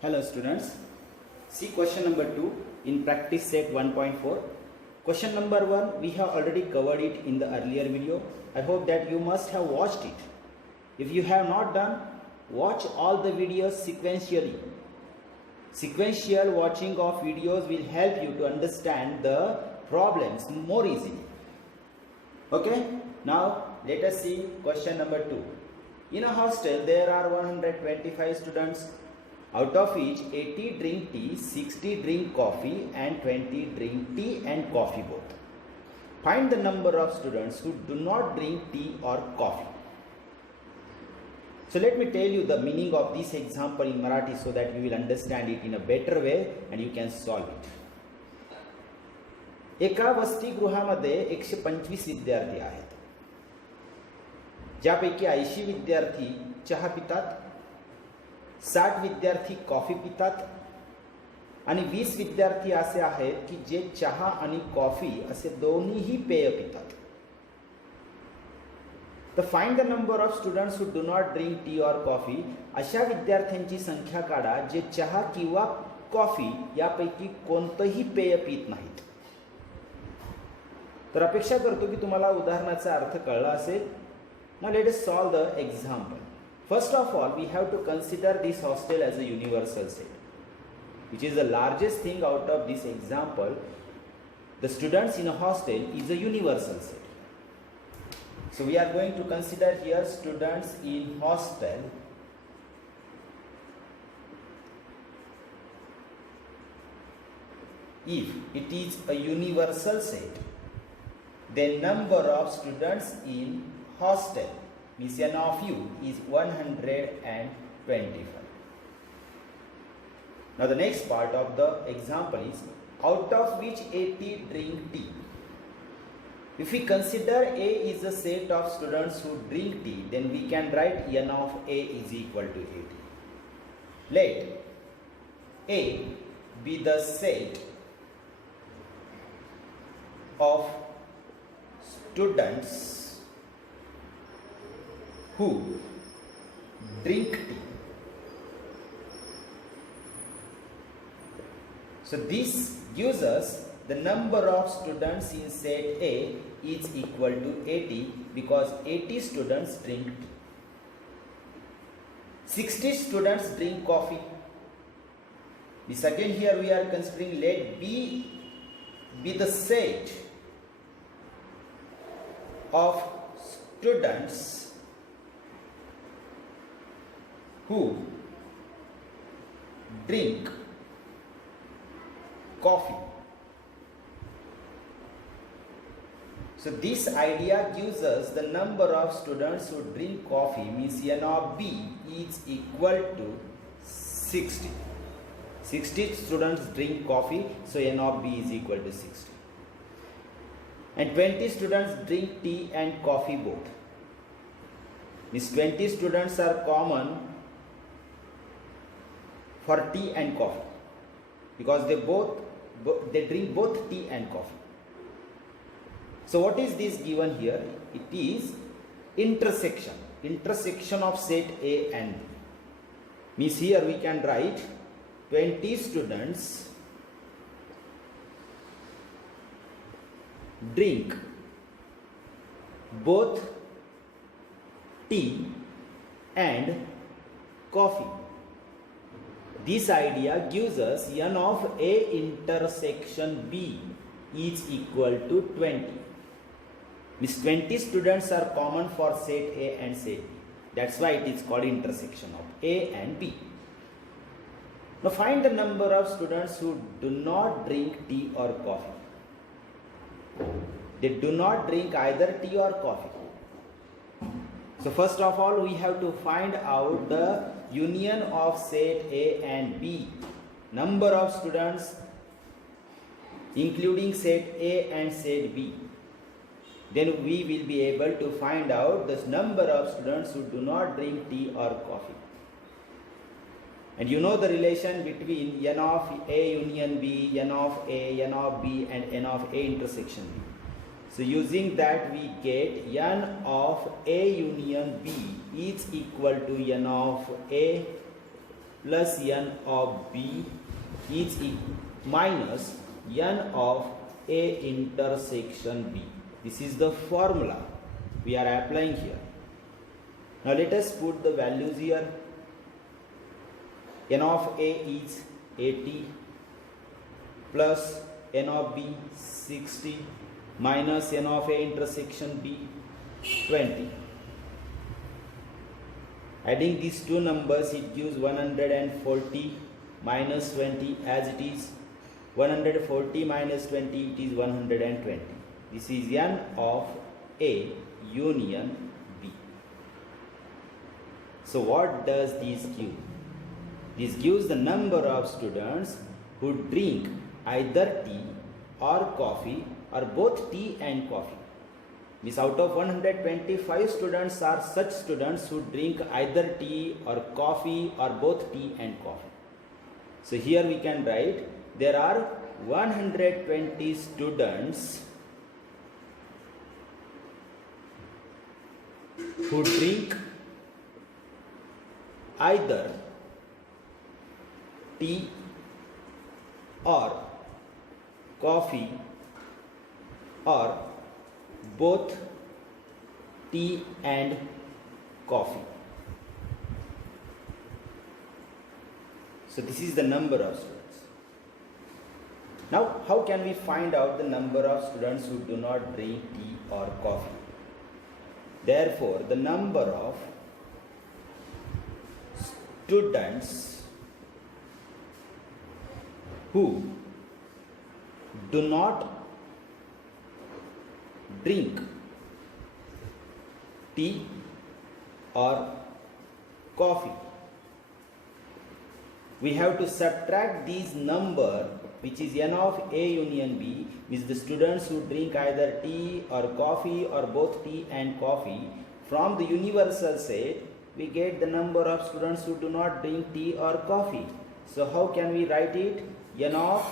Hello students, see question number 2 in practice set 1.4. Question number 1 we have already covered it in the earlier video. I hope that you must have watched it. If you have not done, watch all the videos sequentially. Sequential watching of videos will help you to understand the problems more easily. Okay, now let us see question number 2. In a hostel there are 125 students, out of which 80 drink tea, 60 drink coffee and 20 drink tea and coffee both. Find the number of students who do not drink tea or coffee. So let me tell you the meaning of this example in Marathi so that you will understand it in a better way and you can solve it. एका वसतिगृहामध्ये 125 विद्यार्थी आहेत, ज्यापैकी 80 विद्यार्थी चहा पितात, 60 विद्यार्थी coffee पितात आणि 20 विद्यार्थी असे आहेत की जे चहा आणि कॉफी असे दोन्हीही पेय पितात. तर find the number of students who do not drink tea और कॉफी. अशा विद्यार्थ्यांची संख्या काढा जे चहा किंवा कॉफी यापैकी कोणतंही पेय पित नाहीत. तर अपेक्षा करतो की तुम्हाला उदाहरणाचा अर्थ कळला असेल. Now let us solve the example. First of all, we have to consider this hostel as a universal set, which is the largest thing out of this example. The students in a hostel is a universal set. So we are going to consider here students in hostel if it is a universal set, then number of students in hostel means n of u is 125. Now the next part of the example is out of which 80 drink tea. If we consider A is a set of students who drink tea, then we can write n of A is equal to 80. Let A be the set of students who drink tea. So this gives us the number of students in set A is equal to 80 because 80 students drink tea. 60 students drink coffee. This again here we are considering let B be the set of students who drink coffee. So this idea gives us the number of students who drink coffee means n of B is equal to 60. 60 students drink coffee, so n of B is equal to 60. And 20 students drink tea and coffee both. Means 20 students are common for tea and coffee because they drink both tea and coffee. So what is this given here? It is intersection of set A and B. Means here we can write 20 students drink both tea and coffee. This idea gives us n of A intersection B is equal to 20. Means 20 students are common for set A and set B. That's why it is called intersection of A and B. Now find the number of students who do not drink tea or coffee. They do not drink either tea or coffee. So first of all we have to find out the union of set A and B. Number of students including set A and set B. Then we will be able to find out the number of students who do not drink tea or coffee. And you know the relation between n of A union B, n of A, n of B and n of A intersection B. So using that we get n of A union B is equal to n of A plus n of b is minus n of a intersection b. This is the formula we are applying here. Now let us put the values here. N of a is 80 plus n of b 60 minus n of a intersection b 20. Adding these two numbers, it gives 140 minus 20 as it is. 140 minus 20, it is 120. This is n of A union B. So what does this give? This gives the number of students who drink either tea or coffee or both tea and coffee. Means out of 125 students are such students who drink either tea or coffee or both tea and coffee. So here we can write there are 120 students who drink either tea or coffee or both tea and coffee. So this is the number of students. Now how can we find out the number of students who do not drink tea or coffee? Therefore, the number of students who do not drink tea or coffee, we have to subtract these number, which is n of A union B, means the students who drink either tea or coffee or both tea and coffee. From the universal set, we get the number of students who do not drink tea or coffee. So how can we write it? N of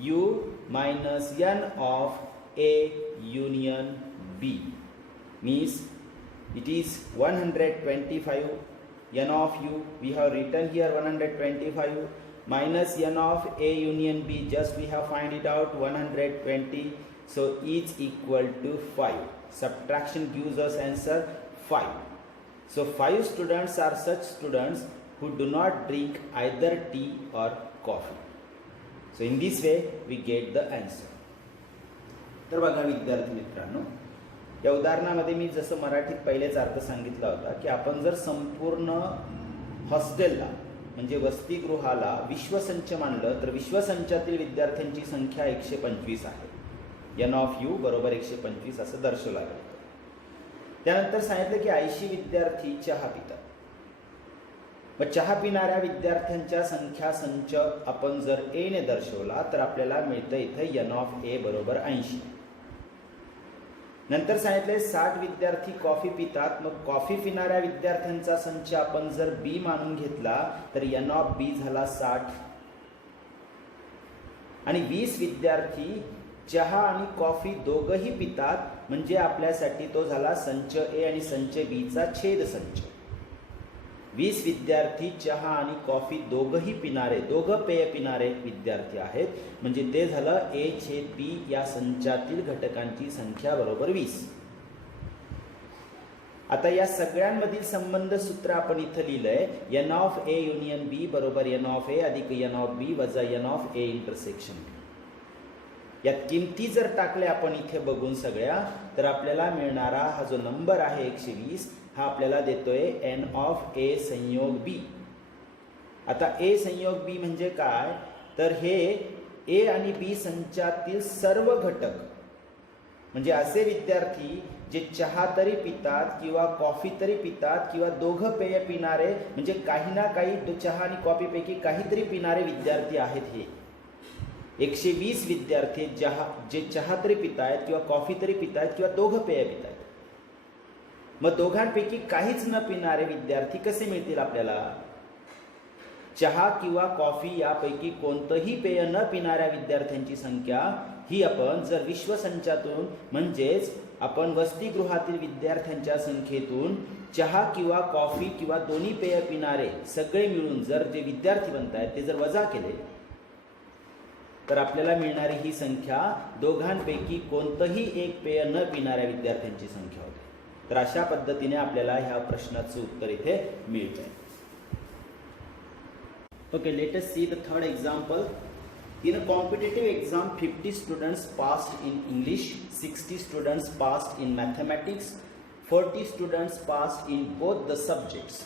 U minus n of A union B, means it is 125. N of U we have written here 125 minus n of A union B, just we have find it out 120, so is equal to 5. Subtraction gives us answer 5. So 5 students are such students who do not drink either tea or coffee. So in this way we get the answer. तर बघा विद्यार्थी मित्रांनो, या उदाहरणामध्ये मी जसं मराठीत पहिलेच अर्थ सांगितला होता की आपण जर संपूर्ण हॉस्टेलला म्हणजे वसतिगृहाला विश्वसंच मानलं तर विश्वसंचातील विद्यार्थ्यांची संख्या 125 आहे. एन ऑफ यू बरोबर 125 असं दर्शवलं आहे. त्यानंतर सांगितलं की 80 विद्यार्थी चहा पितात. मग चहा पिणाऱ्या विद्यार्थ्यांच्या संख्या संच आपण जर ए ने दर्शवला तर आपल्याला मिळतं इथे एन ऑफ ए बरोबर 80. नंतर सांगितले 60 विद्यार्थी कॉफी पितात. मग कॉफी पिणाऱ्या विद्यार्थ्यांचा संच आपण जर बी मानून घेतला तर एन ऑफ बी झाला 60. आणि 20 विद्यार्थी चहा आणि कॉफी दोघंही पितात, म्हणजे आपल्यासाठी तो झाला संच ए आणि संच बी चा छेद संच. 20 विद्यार्थी चहा आणि कॉफी दोघंही पिणारे, दोघं पेय पिणारे विद्यार्थी आहेत, म्हणजे ते झालं ए छेद बी या संचातील घटकांची संख्या बरोबर 20. आता या सगळ्यांमधील संबंध सूत्र आपण इथं लिहिलंय. N of A union B बरोबर एन ऑफ ए अधिक एन ऑफ बी वजा n of A intersection B. यात किमती जर टाकल्या आपण इथे बघून सगळ्या, तर आपल्याला मिळणारा हा जो नंबर आहे 120 हा आपल्याला देतोय एन ऑफ ए संयोग बी. आता ए संयोग बी म्हणजे काय, तर हे ए आणि बी संचातील सर्व घटक, म्हणजे असे विद्यार्थी जे चहा तरी पितात किंवा कॉफी तरी पितात किंवा दोघं पेय पिणारे, म्हणजे काही ना काही चहा आणि कॉफीपैकी काहीतरी पिणारे विद्यार्थी आहेत. हे 120 विद्यार्थी जे चहा तरी पितायत किंवा कॉफी तरी पितायत किंवा दोघं पेय पितायत. मग दोघांपैकी काहीच न पिणारे विद्यार्थी कसे मिळतील आपल्याला? चहा किंवा कॉफी यापैकी कोणतंही पेय न पिणाऱ्या विद्यार्थ्यांची संख्या ही आपण जर विश्वसंचातून म्हणजेच आपण वसतिगृहातील विद्यार्थ्यांच्या संख्येतून चहा किंवा कॉफी किंवा दोन्ही पेय पिणारे सगळे मिळून जर जे विद्यार्थी बनत आहेत ते जर वजा केले तर आपल्याला मिळणारी ही संख्या दोघांपैकी कोणतंही एक पेय न पिणाऱ्या विद्यार्थ्यांची संख्या होते. तर अशा पद्धतीने आपल्याला ह्या प्रश्नाचं उत्तर इथे मिळतंय. Okay, let us see the third example. In a competitive exam, 50 students passed in English, 60 students passed in mathematics, 40 students passed in both the subjects.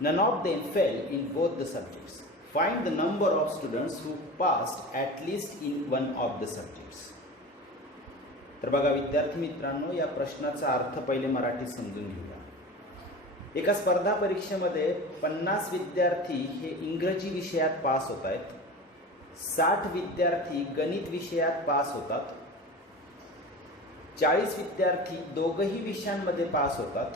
None of them failed in both the subjects. Find the number of students who passed at least in one of the subjects. तर बघा विद्यार्थी मित्रांनो, या प्रश्नाचा अर्थ पहिले मराठी समजून घेऊया. एका स्पर्धा परीक्षेमध्ये 50 विद्यार्थी हे इंग्रजी विषयात पास होत आहेत, 60 विद्यार्थी गणित विषयात पास होतात, 40 विद्यार्थी दोघही विषयांमध्ये पास होतात.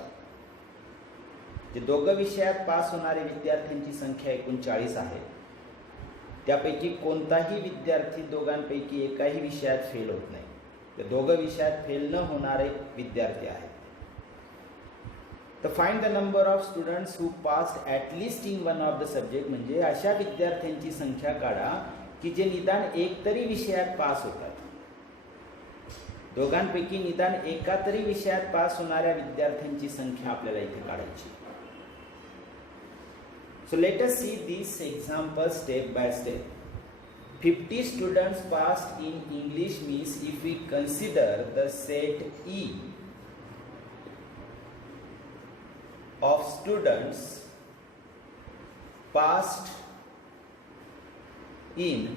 जे दोघं विषयात पास होणारे विद्यार्थ्यांची संख्या एकूण 40 आहे. त्यापैकी कोणताही विद्यार्थी दोघांपैकी एकाही विषयात फेल होत नाही. ते दोघं विषयात फेल न होणारे विद्यार्थी आहेत. तर find the number of students who passed at least in one of the subject. म्हणजे अशा विद्यार्थ्यांची संख्या काढा की जे निदान एक तरी विषयात पास होतात. दोघांपैकी निदान एका तरी विषयात पास होणाऱ्या विद्यार्थ्यांची संख्या आपल्याला इथे काढायची. So let us see this example step by step. 50 students passed in English means if we consider the set E of students passed in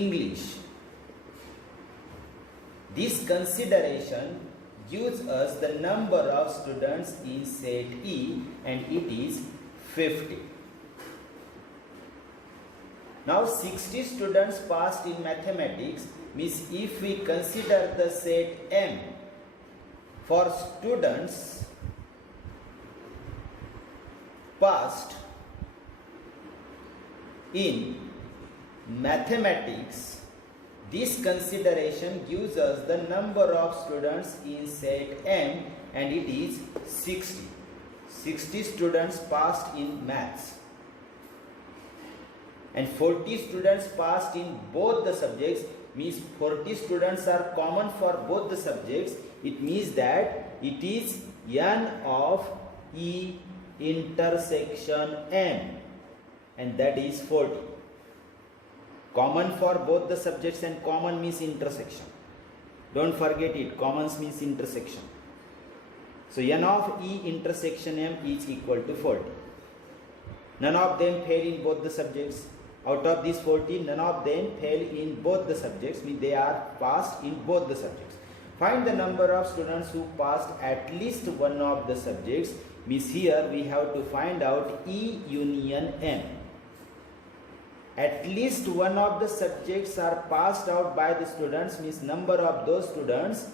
English, this consideration gives us the number of students in set E and it is 50. Now 60 students passed in mathematics means if we consider the set M for students passed in mathematics, this consideration gives us the number of students in set M and it is 60. 60 students passed in maths and 40 students passed in both the subjects means 40 students are common for both the subjects. It means that it is n of E intersection M and that is 40. Common for both the subjects and common means intersection. Don't forget it, commons means intersection. So n of E intersection M is equal to 40. None of them fail in both the subjects. Out of these 40, none of them fail in both the subjects, means they are passed in both the subjects. Find the number of students who passed at least one of the subjects, means here we have to find out E union M. At least one of the subjects are passed out by the students, means number of those students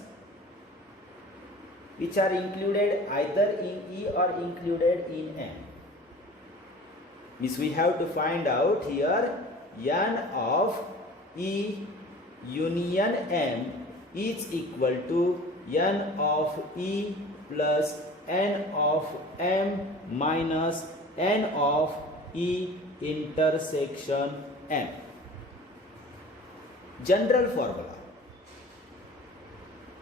which are included either in E or included in M. Means we have to find out here n of E union M is equal to n of E plus n of M minus n of E intersection M. General formula.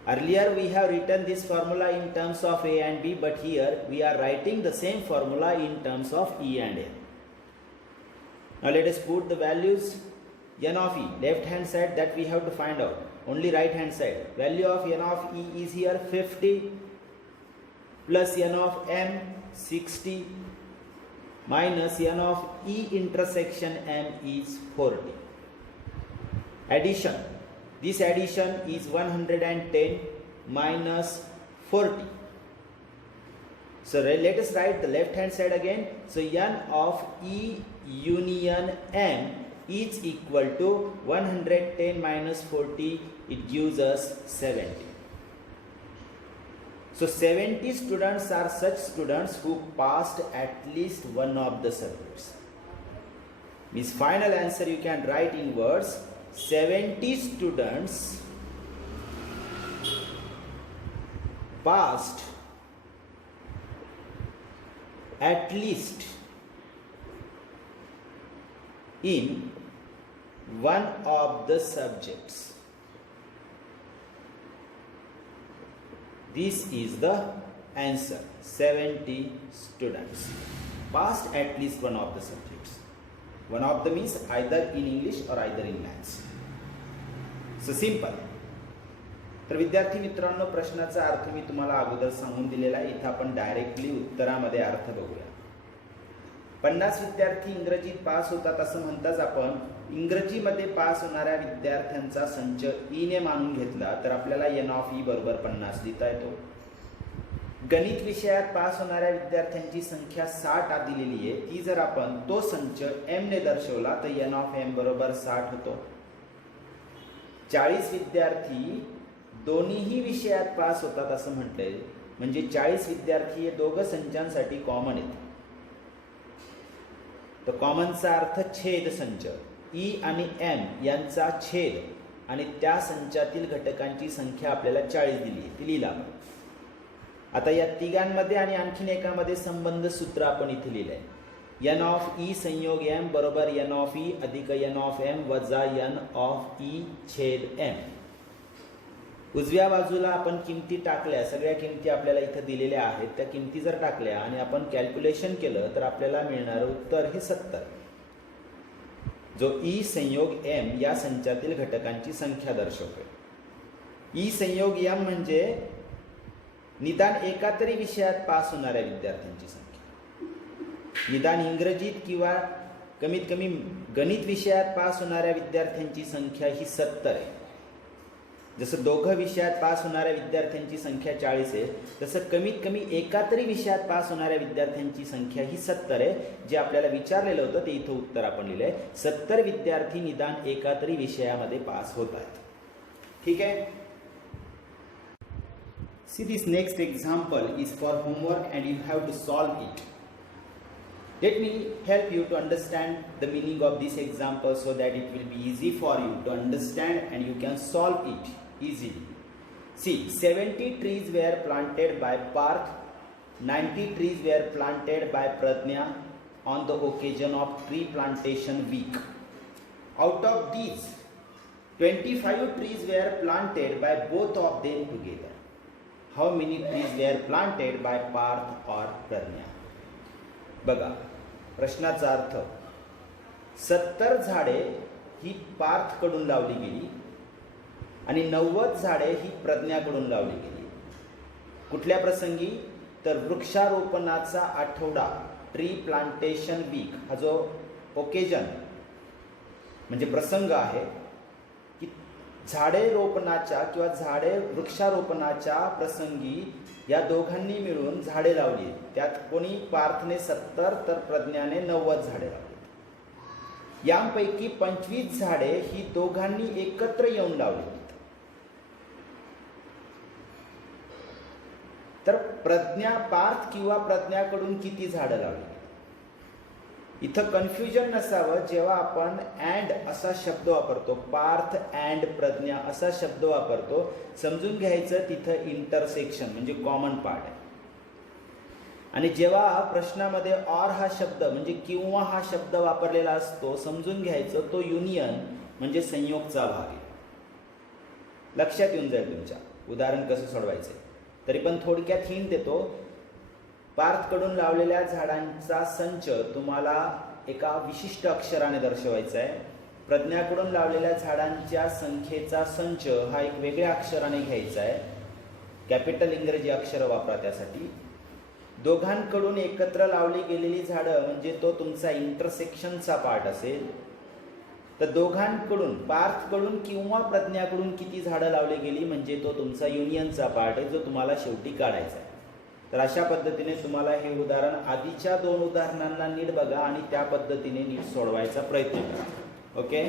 Earlier we have written this formula in terms of A and B, but here we are writing the same formula in terms of E and M. Now let us put the values. N of E, left hand side, that we have to find out. Only right hand side. Value of n of E is here 50 plus n of M 60 minus n of E intersection M is 40. Addition. This addition is 110 minus 40. So let us write the left hand side again. So n of E union M is equal to 110 minus 40. It gives us 70. So 70 students are such students who passed at least one of the subjects. Means final answer you can write in words. 70 students passed at least in one of the subjects. This is the answer. 70 students passed at least one of the subjects. One of them means either in English or either in maths. So simple. तर विद्यार्थी मित्रांनो, प्रश्नाचा अर्थ मी तुम्हाला अगोदर सांगून दिलेला आहे. इथं आपण डायरेक्टली उत्तरामध्ये अर्थ बघूया. 50 विद्यार्थी इंग्रजीत पास होतात असं म्हणताच आपण इंग्रजीमध्ये पास होणाऱ्या विद्यार्थ्यांचा संच ई ने मानून घेतला तर आपल्याला एन ऑफ ई बरोबर 50 लिहिता येतो. गणित विषयात पास होणाऱ्या विद्यार्थ्यांची संख्या 60 दिलेली आहे. ती जर आपण तो संच एम ने दर्शवला तर एन ऑफ एम बरोबर 60 होतो. 40 विद्यार्थी दोन्हीही विषयात पास होतात असं म्हटलंय, म्हणजे 40 विद्यार्थी हे दोघं संचांसाठी कॉमन आहेत. तर कॉमनचा अर्थ छेद संच. ई आणि एम यांचा छेद आणि त्या संचातील घटकांची संख्या आपल्याला 40 दिली आहे, ती लिहिला. आता या तिघांमध्ये आणि आणखीन एकामध्ये संबंध सूत्र आपण इथे लिहिलंय. एन ऑफ ई संयोग एम बरोबर एन ऑफ ई अधिक एन ऑफ एम वजा एन ऑफ ई छेद एम. उजव्या बाजूला आपण किमती टाकल्या, सगळ्या किमती आपल्याला इथं दिलेल्या आहेत. त्या किमती जर टाकल्या आणि आपण कॅल्क्युलेशन केलं तर आपल्याला मिळणारं उत्तर हे 70, जो ई संयोग एम या संचातील घटकांची संख्या दर्शवतो. ई संयोग एम म्हणजे निदान एका तरी विषयात पास होणाऱ्या विद्यार्थ्यांची संख्या. निदान इंग्रजीत किंवा कमीत कमी गणित विषयात पास होणाऱ्या विद्यार्थ्यांची संख्या ही 70 आहे. जसं दोघं विषयात पास होणाऱ्या विद्यार्थ्यांची संख्या 40 आहे, तसं कमीत कमी एका तरी विषयात पास होणाऱ्या विद्यार्थ्यांची संख्या ही 70 आहे. जे आपल्याला विचारलेलं होतं ते इथं उत्तर आपण लिहिलंय. 70 विद्यार्थी निदान एका तरी विषयामध्ये पास होत आहेत. ठीक आहे. See, this next example is for homework and you have to solve it. Let me help you to understand the meaning of this example so that it will be easy for you to understand and you can solve it easily. See, 70 trees were planted by Parth, 90 trees were planted by Pradnya on the occasion of tree plantation week. Out of these, 25 trees were planted by both of them together. How many trees were planted by Parth or Pradnya? बघा, प्रश्नाचा अर्थ, 70 झाडे ही पार्थ कडून लावली गेली आणि 90 झाडे ही प्रज्ञाकडून लावली गेली. कुठल्या प्रसंगी? तर वृक्षारोपणाचा आठवडा, ट्री प्लांटेशन वीक हा जो ओकेजन म्हणजे प्रसंग आहे की झाडे रोपणाच्या किंवा झाडे वृक्षारोपणाच्या प्रसंगी या दोघांनी मिळून झाडे लावली. त्यात कोणी पार्थने 70 तर प्रज्ञाने 90 झाडे लावली. यांपैकी 25 झाडे ही दोघांनी एकत्र येऊन लावली. तर प्रज्ञा पार्थ किंवा प्रज्ञाकडून किती झाडं लावली? इथं कन्फ्युजन नसावं. जेव्हा आपण अँड असा शब्द वापरतो, पार्थ अँड प्रज्ञा असा शब्द वापरतो, समजून घ्यायचं तिथं इंटरसेक्शन म्हणजे कॉमन पार्ट आहे. आणि जेव्हा प्रश्नामध्ये ऑर हा शब्द म्हणजे किंवा हा शब्द वापरलेला असतो, समजून घ्यायचं तो युनियन म्हणजे संयोगचा भाग आहे. लक्षात येऊन जाईल तुमच्या. उदाहरण कसं सोडवायचं तरी पण थोडक्यात हिंट देतो. पार्थकडून लावलेल्या झाडांचा संच तुम्हाला एका विशिष्ट अक्षराने दर्शवायचा आहे. प्रज्ञाकडून लावलेल्या झाडांच्या संख्येचा संच हा एक वेगळ्या अक्षराने घ्यायचा आहे. कॅपिटल इंग्रजी अक्षर वापरा त्यासाठी. दोघांकडून एकत्र लावली गेलेली झाडं म्हणजे तो तुमचा इंटरसेक्शनचा पार्ट असेल. तर दोघांकडून पार्थकडून किंवा प्रज्ञाकडून किती झाडं लावली गेली म्हणजे तो तुमचा युनियनचा पार्ट आहे, जो तुम्हाला शेवटी काढायचा आहे. तर अशा पद्धतीने तुम्हाला हे उदाहरण आधीच्या 2 उदाहरणांना नीट बघा आणि त्या पद्धतीने नीट सोडवायचा प्रयत्न करा. ओके.